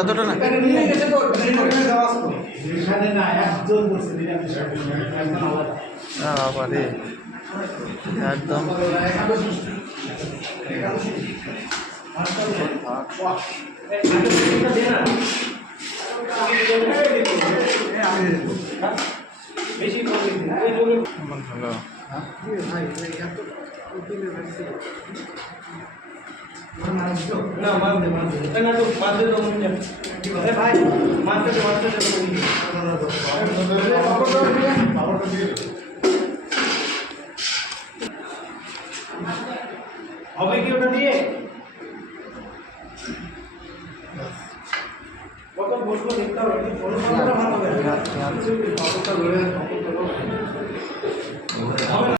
এতটা না বাবারে একদম হবে কি ওটা দিয়ে কত বসবো দেখতে হবে ভালো হবে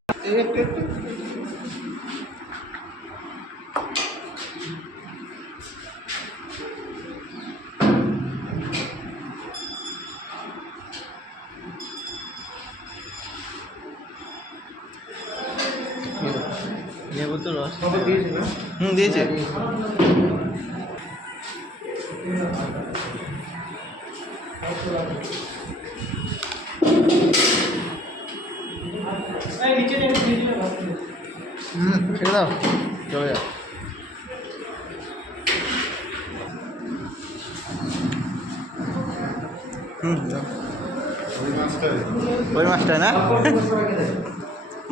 লেবু তো রস দিয়েছে ছেড়ে দাও চলে যাও ওই মাছটাই না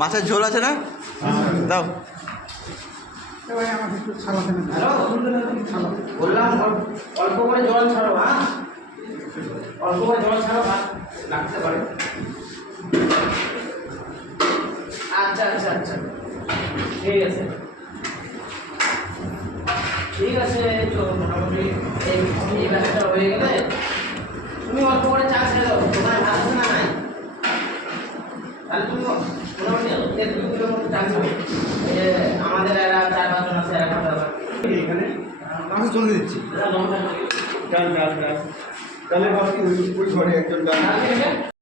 মাছের ঝোল আছে না দাও বললাম অল্প করে জল ছাড়ো হ্যাঁ অল্প করে জল ছাড়ো লাগতে পারে আচ্ছা আচ্ছা আচ্ছা ঠিক আছে ঠিক আছে চলো মোটামুটি এই ব্যাপারটা হয়ে গেলে তুমি অল্প করে চা ছেড়ে দাও তোমার ভাত আছে না নাই তাহলে তুমি মোটামুটি 1-2 কিলো মতো চা খাবে আমাদের এরা 4-5 জন আছে এরা খাবে এখানে আমি চলে দিচ্ছি ডাল তাহলে ভাবছি ওই ঘরে একজন ডাল